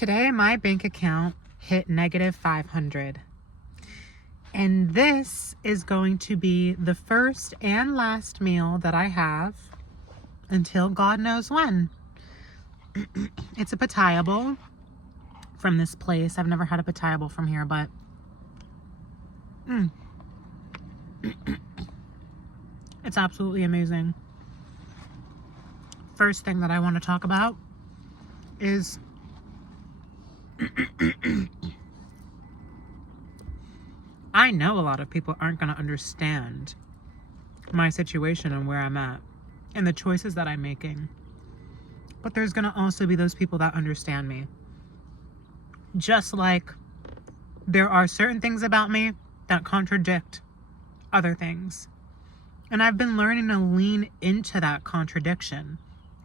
Today, my bank account hit negative 500. And this is going to be the first and last meal that I have until God knows when. It's a pataya bowl from this place. I've never had a pataya bowl from here, but it's absolutely amazing. First thing that I want to talk about is I know a lot of people aren't going to understand my situation and where I'm at and the choices that I'm making. But there's going to also be those people that understand me. Just like there are certain things about me that contradict other things. And I've been learning to lean into that contradiction.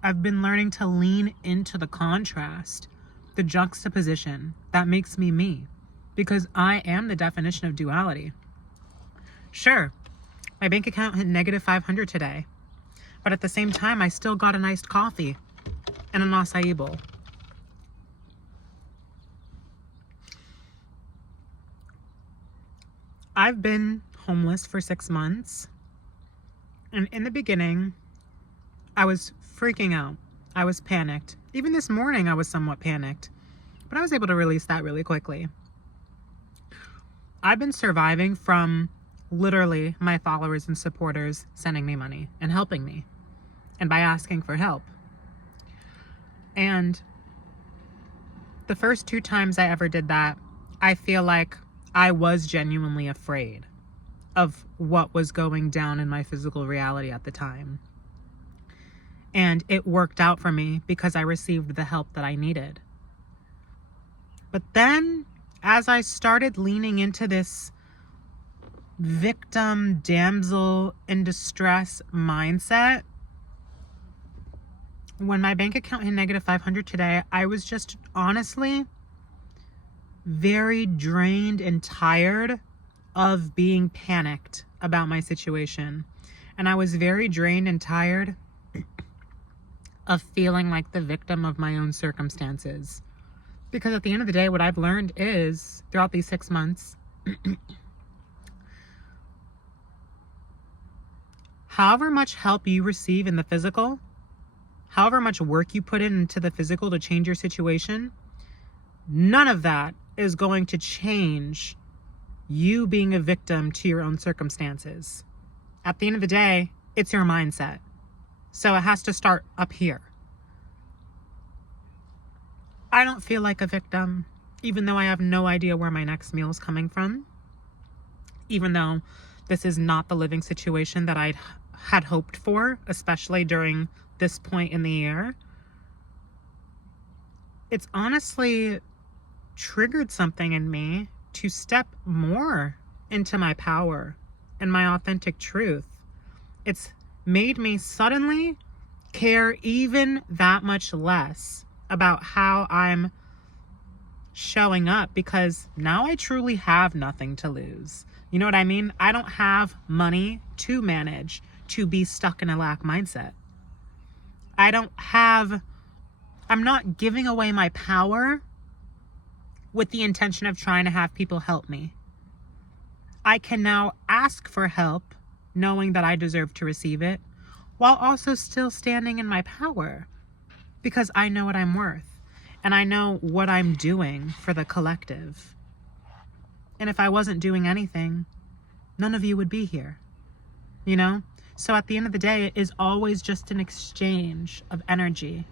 I've been learning to lean into the contrast, the juxtaposition that makes me me. Because I am the definition of duality. Sure, my bank account hit negative 500 today. But at the same time, I still got an iced coffee and an acai bowl. I've been homeless for 6 months. And in the beginning, I was freaking out. I was panicked. Even this morning, I was somewhat panicked. But I was able to release that really quickly. I've been surviving from literally my followers and supporters sending me money and helping me, and by asking for help. And the first 2 times I ever did that, I feel like I was genuinely afraid of what was going down in my physical reality at the time. And it worked out for me because I received the help that I needed. But then, as I started leaning into this victim, damsel in distress mindset, when my bank account hit negative 500 today, I was just honestly very drained and tired of being panicked about my situation. And I was very drained and tired of feeling like the victim of my own circumstances. Because at the end of the day, what I've learned is, throughout these 6 months, however much help you receive in the physical, however much work you put into the physical to change your situation, none of that is going to change you being a victim to your own circumstances. At the end of the day, it's your mindset. So it has to start up here. I don't feel like a victim, even though I have no idea where my next meal is coming from. Even though this is not the living situation that I had hoped for, especially during this point in the year. It's honestly triggered something in me to step more into my power and my authentic truth. It's made me suddenly care even that much less about how I'm showing up, because now I truly have nothing to lose. You know what I mean? I don't have money to manage to be stuck in a lack mindset. I'm not giving away my power with the intention of trying to have people help me. I can now ask for help knowing that I deserve to receive it, while also still standing in my power. Because I know what I'm worth, and I know what I'm doing for the collective. And if I wasn't doing anything, none of you would be here, you know? So at the end of the day, it is always just an exchange of energy.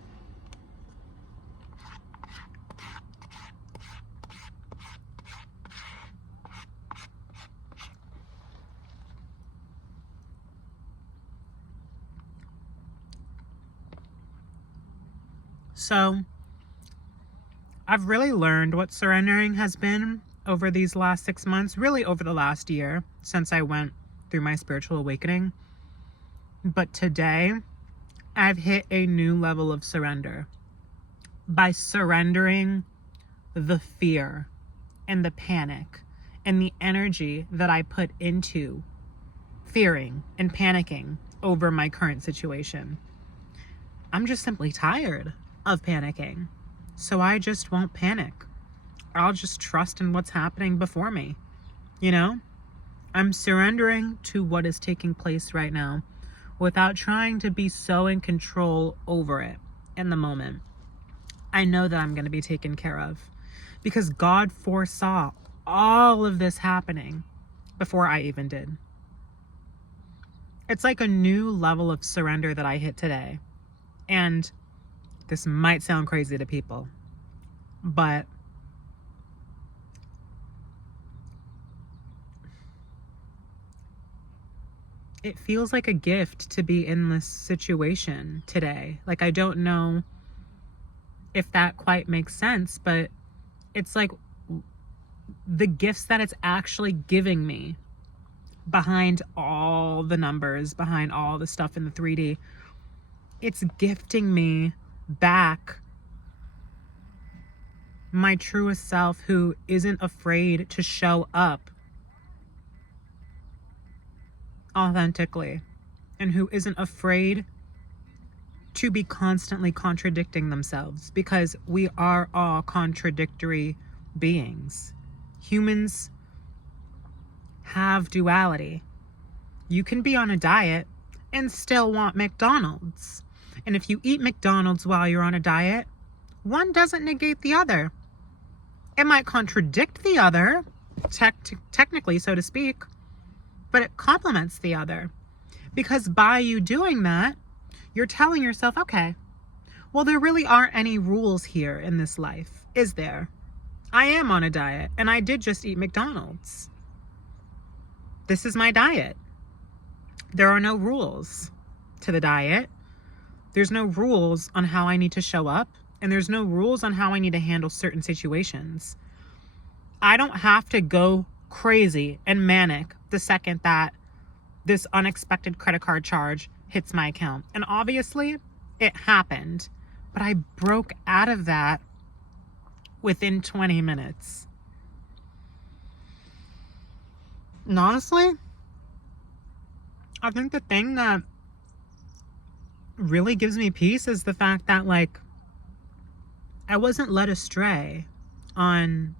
So I've really learned what surrendering has been over these last 6 months, really over the last year since I went through my spiritual awakening. But today, I've hit a new level of surrender by surrendering the fear and the panic and the energy that I put into fearing and panicking over my current situation. I'm just simply tired of panicking. So I just won't panic. I'll just trust in what's happening before me. You know, I'm surrendering to what is taking place right now without trying to be so in control over it in the moment. I know that I'm going to be taken care of because God foresaw all of this happening before I even did. It's like a new level of surrender that I hit today. And this might sound crazy to people, but it feels like a gift to be in this situation today. Like, I don't know if that quite makes sense, but it's like the gifts that it's actually giving me behind all the numbers, behind all the stuff in the 3D. It's gifting me back my truest self, who isn't afraid to show up authentically and who isn't afraid to be constantly contradicting themselves, because we are all contradictory beings. Humans have duality. You can be on a diet and still want McDonald's. And if you eat McDonald's while you're on a diet, one doesn't negate the other. It might contradict the other, technically, so to speak, but it complements the other. Because by you doing that, you're telling yourself, okay, well, there really aren't any rules here in this life, is there? I am on a diet, and I did just eat McDonald's. This is my diet. There are no rules to the diet. There's no rules on how I need to show up, and there's no rules on how I need to handle certain situations. I don't have to go crazy and manic the second that this unexpected credit card charge hits my account. And obviously, it happened, but I broke out of that within 20 minutes. And honestly, I think the thing that really gives me peace is the fact that, like, I wasn't led astray on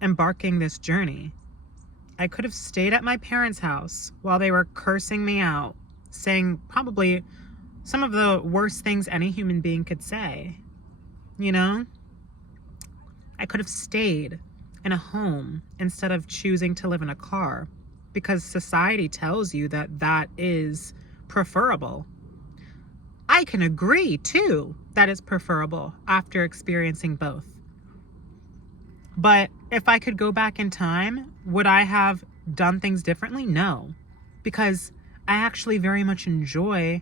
embarking this journey. I could have stayed at my parents' house while they were cursing me out, saying probably some of the worst things any human being could say. You know? I could have stayed in a home instead of choosing to live in a car, because society tells you that that is preferable. I can agree, too, that it's preferable after experiencing both. But if I could go back in time, would I have done things differently? No, because I actually very much enjoy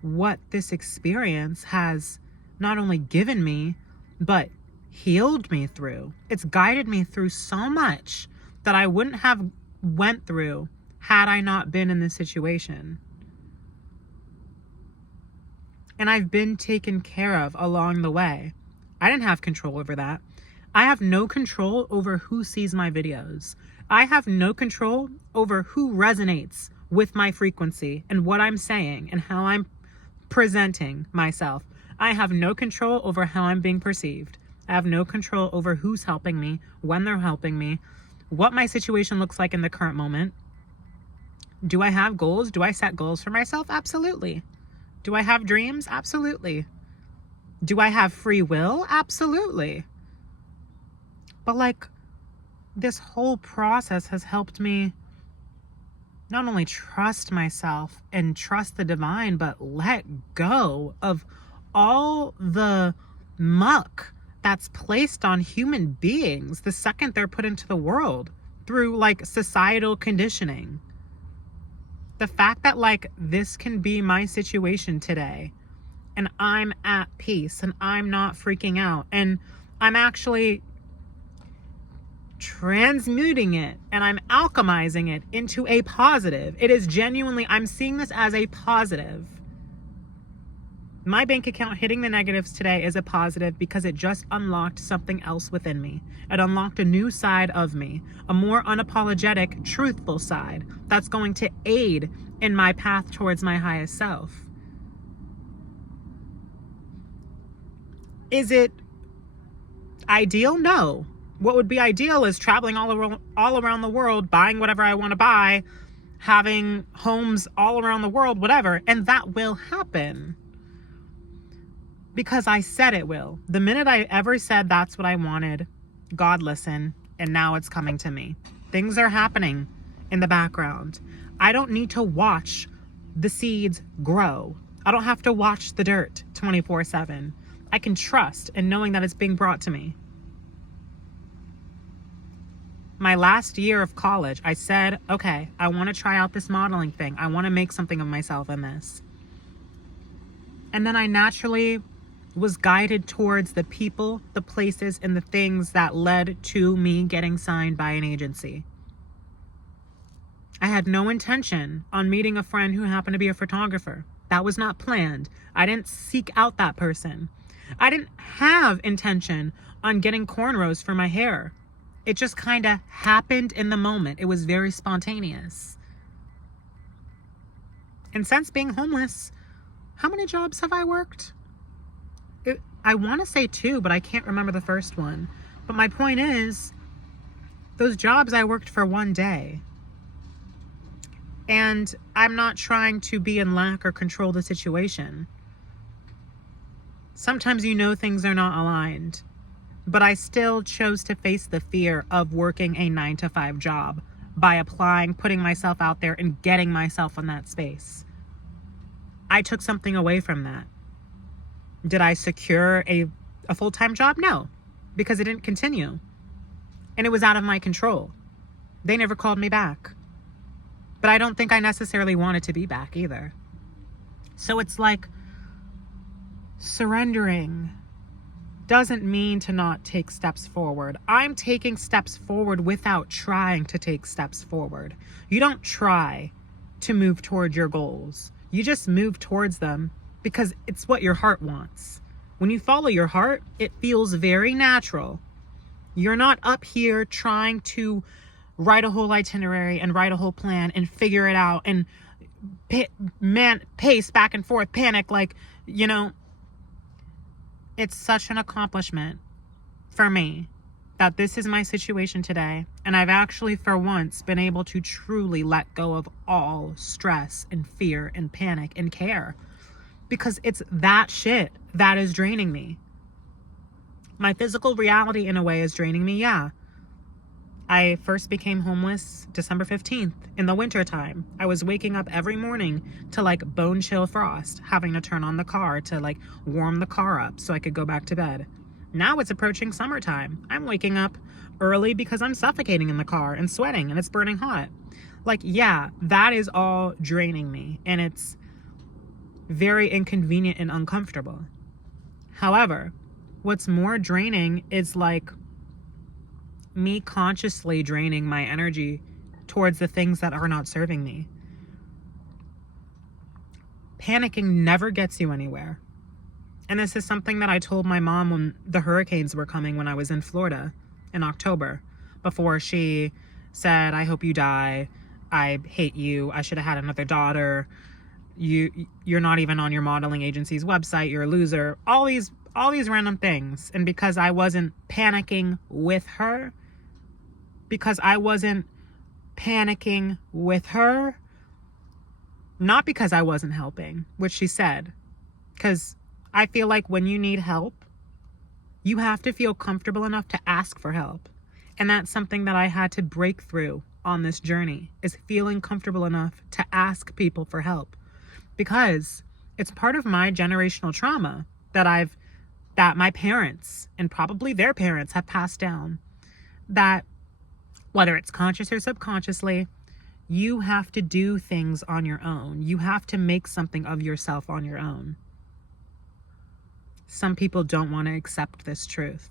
what this experience has not only given me, but healed me through. It's guided me through so much that I wouldn't have went through had I not been in this situation. And I've been taken care of along the way. I didn't have control over that. I have no control over who sees my videos. I have no control over who resonates with my frequency and what I'm saying and how I'm presenting myself. I have no control over how I'm being perceived. I have no control over who's helping me, when they're helping me, what my situation looks like in the current moment. Do I have goals? Do I set goals for myself? Absolutely. Do I have dreams? Absolutely. Do I have free will? Absolutely. But like, this whole process has helped me not only trust myself and trust the divine, but let go of all the muck that's placed on human beings the second they're put into the world through like societal conditioning. The fact that like this can be my situation today and I'm at peace and I'm not freaking out and I'm actually transmuting it and I'm alchemizing it into a positive. It is genuinely, I'm seeing this as a positive. My bank account hitting the negatives today is a positive because it just unlocked something else within me. It unlocked a new side of me, a more unapologetic, truthful side that's going to aid in my path towards my highest self. Is it Ideal? No. What would be ideal is traveling all around the world, buying whatever I want to buy, having homes all around the world, whatever. And that will happen. Because I said it will. The minute I ever said that's what I wanted, God listened, and now it's coming to me. Things are happening in the background. I don't need to watch the seeds grow. I don't have to watch the dirt 24/7. I can trust in knowing that it's being brought to me. My last year of college, I said, okay, I want to try out this modeling thing. I want to make something of myself in this. And then I naturally was guided towards the people, the places, and the things that led to me getting signed by an agency. I had no intention on meeting a friend who happened to be a photographer. That was not planned. I didn't seek out that person. I didn't have intention on getting cornrows for my hair. It just kind of happened in the moment. It was very spontaneous. And since being homeless, how many jobs have I worked? I want to say 2, but I can't remember the first one. But my point is, those jobs I worked for one day. And I'm not trying to be in lack or control the situation. Sometimes you know things are not aligned. But I still chose to face the fear of working a 9-to-5 job by applying, putting myself out there, and getting myself in that space. I took something away from that. Did I secure a full-time job? No, because it didn't continue. And it was out of my control. They never called me back. But I don't think I necessarily wanted to be back either. So it's like surrendering doesn't mean to not take steps forward. I'm taking steps forward without trying to take steps forward. You don't try to move toward your goals. You just move towards them because it's what your heart wants. When you follow your heart, it feels very natural. You're not up here trying to write a whole itinerary and write a whole plan and figure it out and pace back and forth, panic, it's such an accomplishment for me that this is my situation today. And I've actually, for once, been able to truly let go of all stress and fear and panic and care. Because it's that shit that is draining me. My physical reality, in a way, is draining me, yeah. I first became homeless December 15th in the wintertime. I was waking up every morning to bone chill frost, having to turn on the car to warm the car up so I could go back to bed. Now it's approaching summertime. I'm waking up early because I'm suffocating in the car and sweating and it's burning hot. Yeah, that is all draining me and it's very inconvenient and uncomfortable. However, what's more draining is me consciously draining my energy towards the things that are not serving me. Panicking never gets you anywhere. And this is something that I told my mom when the hurricanes were coming when I was in Florida in October, before she said, I hope you die. I hate you. I should have had another daughter. You're not even on your modeling agency's website. You're a loser. All these random things. And because I wasn't panicking with her, not because I wasn't helping, which she said, because I feel like when you need help, you have to feel comfortable enough to ask for help. And that's something that I had to break through on this journey, is feeling comfortable enough to ask people for help, because it's part of my generational trauma that my parents and probably their parents have passed down, that whether it's conscious or subconsciously, you have to do things on your own. You have to make something of yourself on your own. Some people don't want to accept this truth,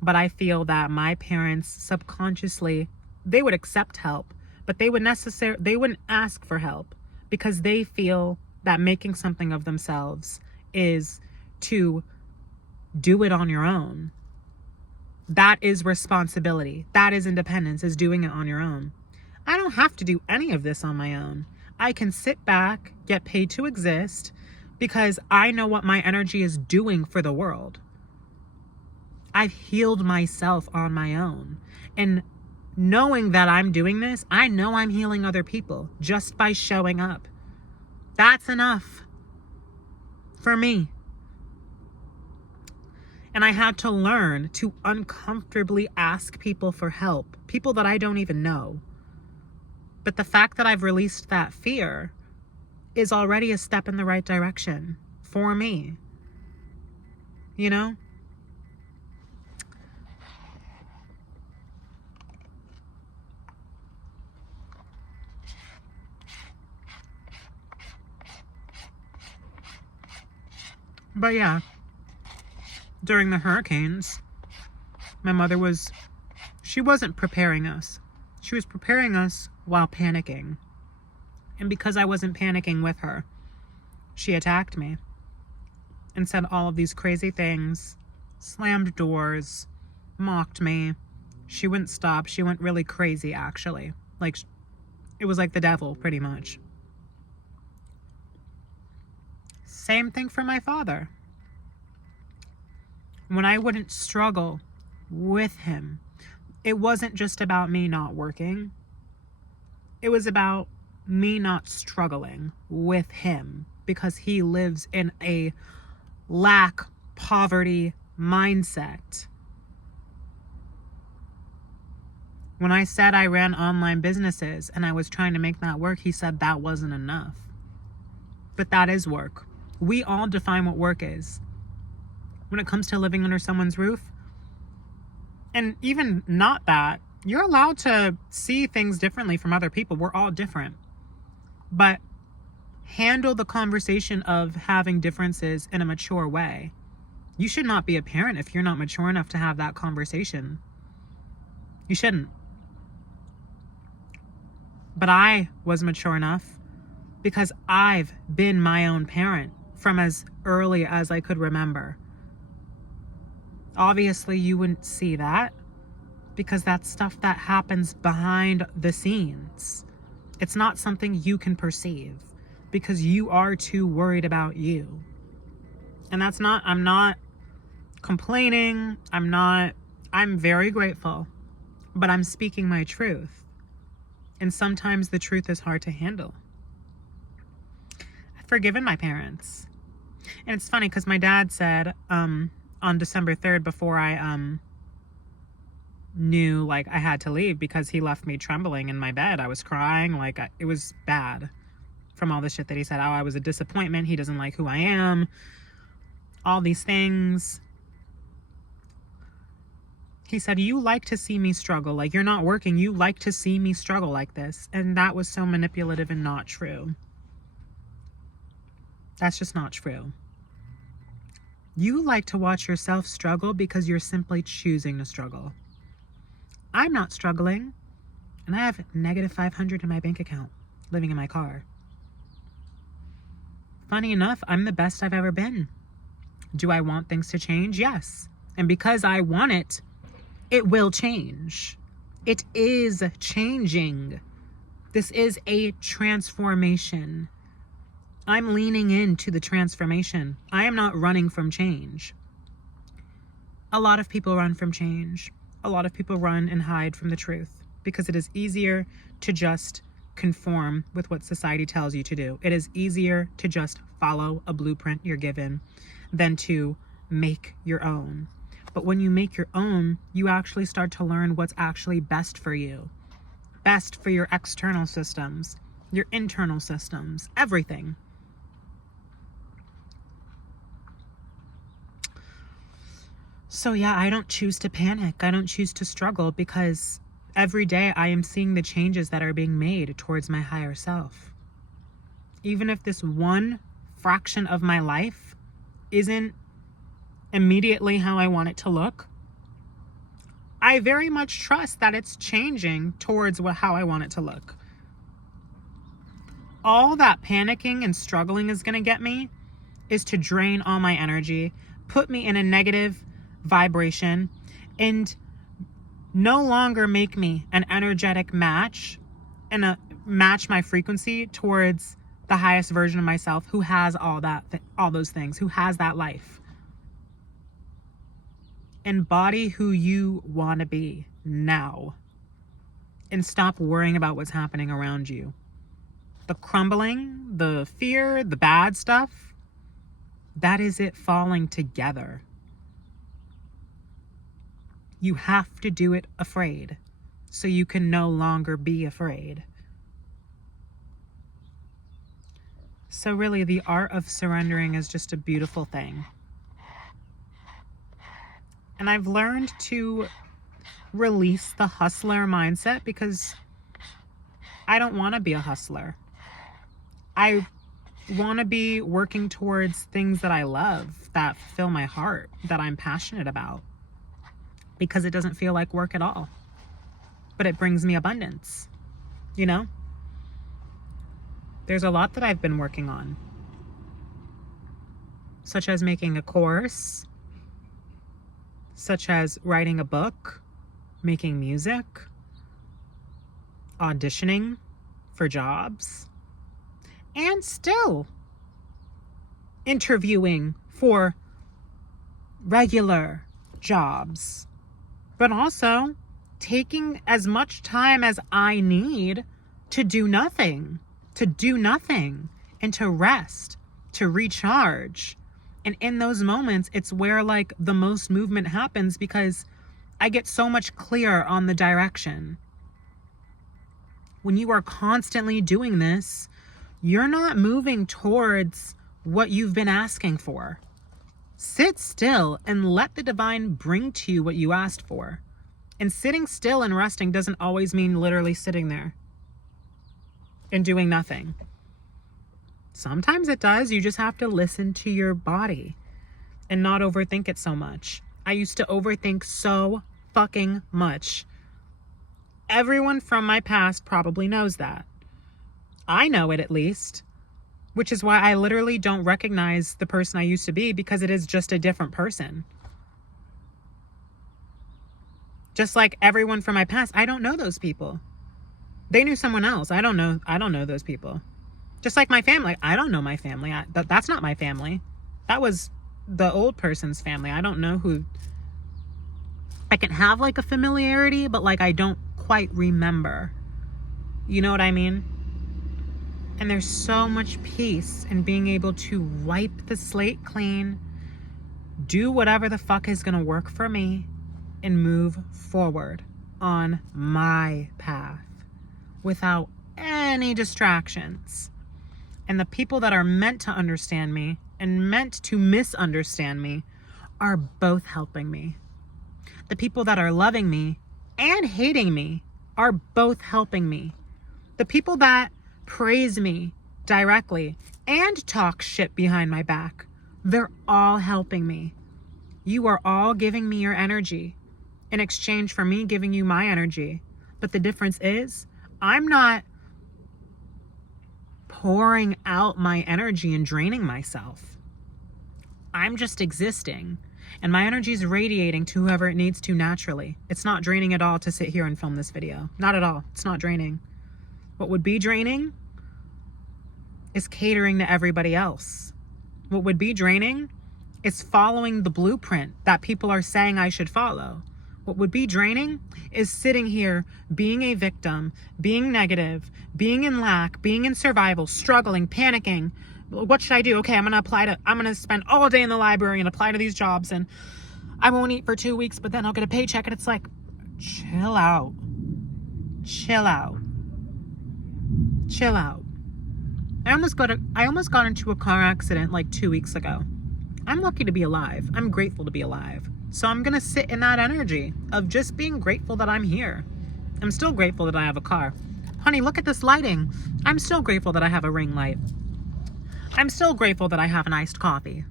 but I feel that my parents subconsciously, they would accept help, but they wouldn't ask for help because they feel that making something of themselves is to do it on your own. That is responsibility. That is independence, is doing it on your own. I don't have to do any of this on my own. I can sit back, get paid to exist, because I know what my energy is doing for the world. I've healed myself on my own. And knowing that I'm doing this, I know I'm healing other people just by showing up. That's enough for me. And I had to learn to uncomfortably ask people for help, people that I don't even know. But the fact that I've released that fear is already a step in the right direction for me. You know? But yeah, during the hurricanes, my mother she wasn't preparing us. She was preparing us while panicking. And because I wasn't panicking with her, she attacked me and said all of these crazy things, slammed doors, mocked me. She wouldn't stop. She went really crazy, actually. Like, it was like the devil, pretty much. Same thing for my father. When I wouldn't struggle with him, it wasn't just about me not working. It was about me not struggling with him because he lives in a lack, poverty mindset. When I said I ran online businesses and I was trying to make that work, he said that wasn't enough. But that is work. We all define what work is. When it comes to living under someone's roof, and even not that, you're allowed to see things differently from other people. We're all different. But handle the conversation of having differences in a mature way. You should not be a parent if you're not mature enough to have that conversation. You shouldn't. But I was mature enough because I've been my own parent from as early as I could remember. Obviously, you wouldn't see that because that's stuff that happens behind the scenes. It's not something you can perceive because you are too worried about you. And I'm not complaining. I'm very grateful, but I'm speaking my truth. And sometimes the truth is hard to handle. I've forgiven my parents. And it's funny because my dad said, on December 3rd, before I knew like I had to leave, because he left me trembling in my bed. I was crying, it was bad from all the shit that he said. Oh, I was a disappointment. He doesn't like who I am. All these things. He said, you like to see me struggle. Like, you're not working. You like to see me struggle like this. And that was so manipulative and not true. That's just not true. You like to watch yourself struggle because you're simply choosing to struggle. I'm not struggling, and I have negative $500 in my bank account, living in my car. Funny enough, I'm the best I've ever been. Do I want things to change? Yes. And because I want it, it will change. It is changing. This is a transformation. I'm leaning into the transformation. I am not running from change. A lot of people run from change. A lot of people run and hide from the truth because it is easier to just conform with what society tells you to do. It is easier to just follow a blueprint you're given than to make your own. But when you make your own, you actually start to learn what's actually best for you. Best for your external systems, your internal systems, everything. So yeah, I don't choose to panic. I don't choose to struggle because every day I am seeing the changes that are being made towards my higher self. Even if this one fraction of my life isn't immediately how I want it to look, I very much trust that it's changing towards how I want it to look. All that panicking and struggling is going to get me is to drain all my energy, put me in a negative vibration, and no longer make me an energetic match and match my frequency towards the highest version of myself who has all those things, who has that life. Embody who you want to be now. And stop worrying about what's happening around you. The crumbling, the fear, the bad stuff, that is it falling together. You have to do it afraid so you can no longer be afraid. So really, the art of surrendering is just a beautiful thing. And I've learned to release the hustler mindset because I don't want to be a hustler. I want to be working towards things that I love, that fill my heart, that I'm passionate about, because it doesn't feel like work at all. But it brings me abundance, you know? There's a lot that I've been working on, such as making a course, such as writing a book, making music, auditioning for jobs, and still interviewing for regular jobs, but also taking as much time as I need to do nothing and to rest, to recharge. And in those moments, it's where like the most movement happens because I get so much clearer on the direction. When you are constantly doing this, you're not moving towards what you've been asking for. Sit still and let the divine bring to you what you asked for. And sitting still and resting doesn't always mean literally sitting there and doing nothing. Sometimes it does. You just have to listen to your body and not overthink it so much. I used to overthink so fucking much. Everyone from my past probably knows that. I know it at least, which is why I literally don't recognize the person I used to be, because it is just a different person. Just like everyone from my past, I don't know those people. They knew someone else. I don't know those people. Just like my family. I don't know my family. That's not my family. That was the old person's family. I don't know who. I can have like a familiarity, but like I don't quite remember. You know what I mean? And there's so much peace in being able to wipe the slate clean, do whatever the fuck is gonna work for me, and move forward on my path without any distractions. And the people that are meant to understand me and meant to misunderstand me are both helping me. The people that are loving me and hating me are both helping me. The people that praise me directly and talk shit behind my back, they're all helping me. You are all giving me your energy in exchange for me giving you my energy. But the difference is, I'm not pouring out my energy and draining myself. I'm just existing, and my energy is radiating to whoever it needs to naturally. It's not draining at all to sit here and film this video. Not at all. It's not draining. What would be draining is catering to everybody else. What would be draining is following the blueprint that people are saying I should follow. What would be draining is sitting here, being a victim, being negative, being in lack, being in survival, struggling, panicking. What should I do? Okay, I'm going to spend all day in the library and apply to these jobs, and I won't eat for 2 weeks, but then I'll get a paycheck. And it's like, chill out. Chill out. Chill out. I almost got into a car accident like 2 weeks ago. I'm lucky to be alive. I'm grateful to be alive. So I'm going to sit in that energy of just being grateful that I'm here. I'm still grateful that I have a car. Honey, look at this lighting. I'm still grateful that I have a ring light. I'm still grateful that I have an iced coffee.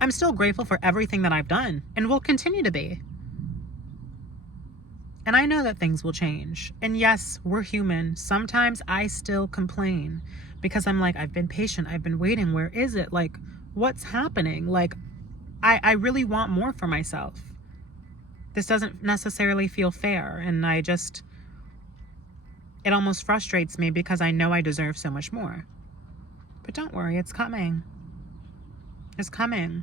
I'm still grateful for everything that I've done and will continue to be. And I know that things will change. And yes, we're human. Sometimes I still complain because I'm like, I've been patient. I've been waiting. Where is it? Like, what's happening? Like, I really want more for myself. This doesn't necessarily feel fair. And it almost frustrates me because I know I deserve so much more. But don't worry, it's coming. It's coming.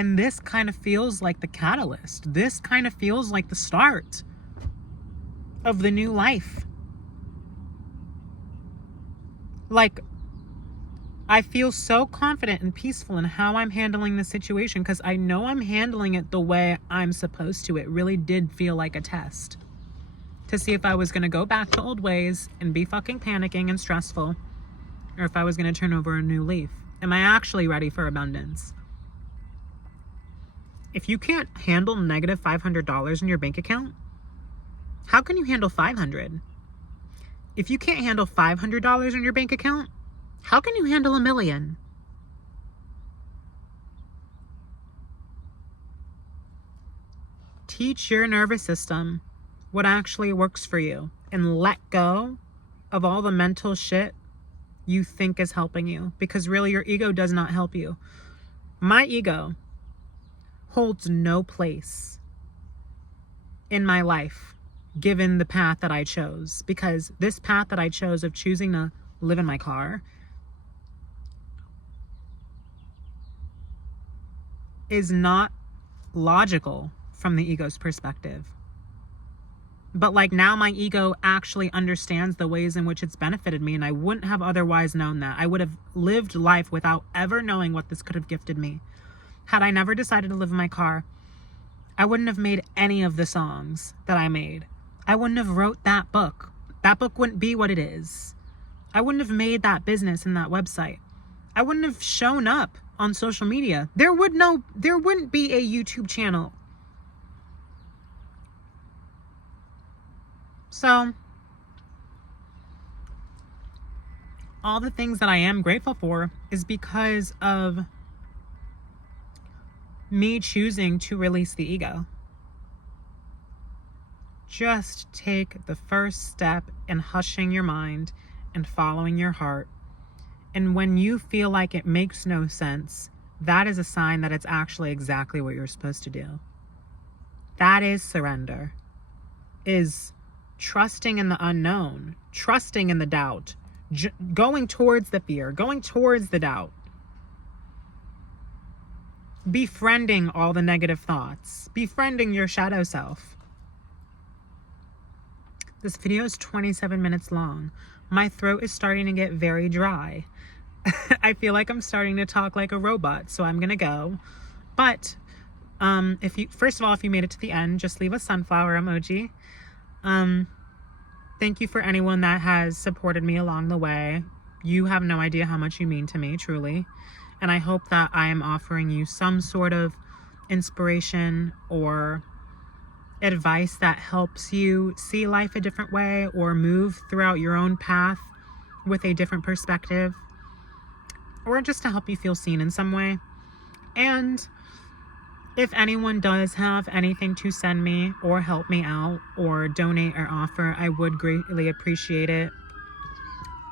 And this kind of feels like the catalyst. This kind of feels like the start of the new life. Like, I feel so confident and peaceful in how I'm handling the situation because I know I'm handling it the way I'm supposed to. It really did feel like a test to see if I was going to go back to old ways and be fucking panicking and stressful, or if I was going to turn over a new leaf. Am I actually ready for abundance? If you can't handle negative $500 in your bank account, how can you handle $500? If you can't handle $500 in your bank account, how can you handle $1 million? Teach your nervous system what actually works for you and let go of all the mental shit you think is helping you, because really your ego does not help you. My ego holds no place in my life given the path that I chose, because this path that I chose of choosing to live in my car is not logical from the ego's perspective. But like now my ego actually understands the ways in which it's benefited me, and I wouldn't have otherwise known that. I would have lived life without ever knowing what this could have gifted me. Had I never decided to live in my car, I wouldn't have made any of the songs that I made. I wouldn't have wrote that book. That book wouldn't be what it is. I wouldn't have made that business and that website. I wouldn't have shown up on social media. There wouldn't be a YouTube channel. So, all the things that I am grateful for is because of me choosing to release the ego. Just take the first step in hushing your mind and following your heart. And when you feel like it makes no sense, that is a sign that it's actually exactly what you're supposed to do. That is surrender. Is trusting in the unknown, trusting in the doubt, going towards the fear, going towards the doubt. Befriending all the negative thoughts, befriending your shadow self. This video is 27 minutes long. My throat is starting to get very dry. I feel like I'm starting to talk like a robot, so I'm gonna go. But first of all, if you made it to the end, just leave a sunflower emoji. Thank you for anyone that has supported me along the way. You have no idea how much you mean to me, truly. And I hope that I am offering you some sort of inspiration or advice that helps you see life a different way or move throughout your own path with a different perspective, or just to help you feel seen in some way. And if anyone does have anything to send me or help me out or donate or offer, I would greatly appreciate it.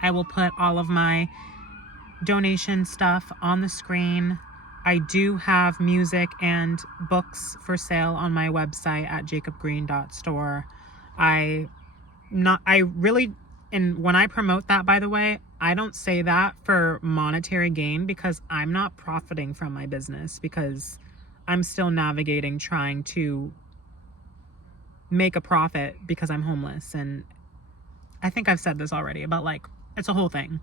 I will put all of my donation stuff on the screen. I do have music and books for sale on my website at jacobgreen.store. And when I promote that, by the way, I don't say that for monetary gain, because I'm not profiting from my business, because I'm still navigating trying to make a profit because I'm homeless. And I think I've said this already, but like, it's a whole thing.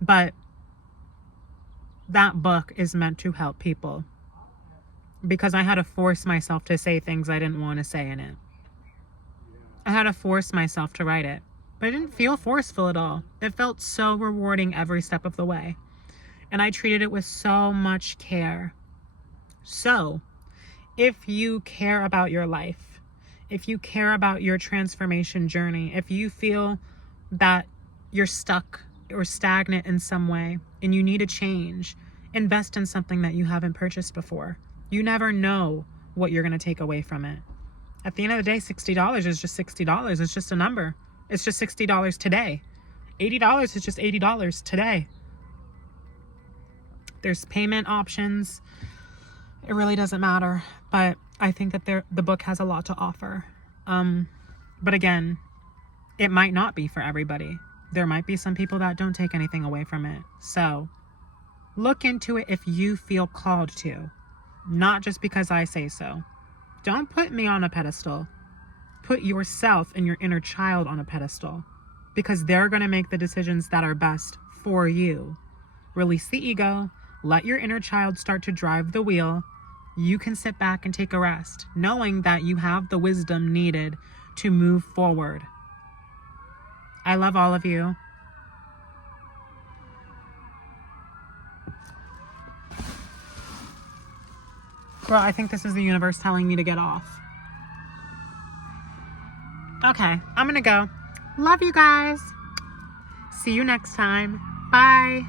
But that book is meant to help people, because I had to force myself to say things I didn't want to say in it. I had to force myself to write it, but it didn't feel forceful at all. It felt so rewarding every step of the way. And I treated it with so much care. So, if you care about your life, if you care about your transformation journey, if you feel that you're stuck or stagnant in some way and you need a change, invest in something that you haven't purchased before. You never know what you're going to take away from it. At the end of the day, $60 is just $60. It's just a number. It's just $60 today. $80 is just $80 today. There's payment options. It really doesn't matter. But I think that the book has a lot to offer. But again, it might not be for everybody. There might be some people that don't take anything away from it. So look into it if you feel called to. not just because I say so. Don't put me on a pedestal. Put yourself and your inner child on a pedestal, because they're going to make the decisions that are best for you. Release the ego. Let your inner child start to drive the wheel. You can sit back and take a rest, knowing that you have the wisdom needed to move forward. I love all of you. Girl, I think this is the universe telling me to get off. Okay, I'm gonna go. Love you guys. See you next time. Bye.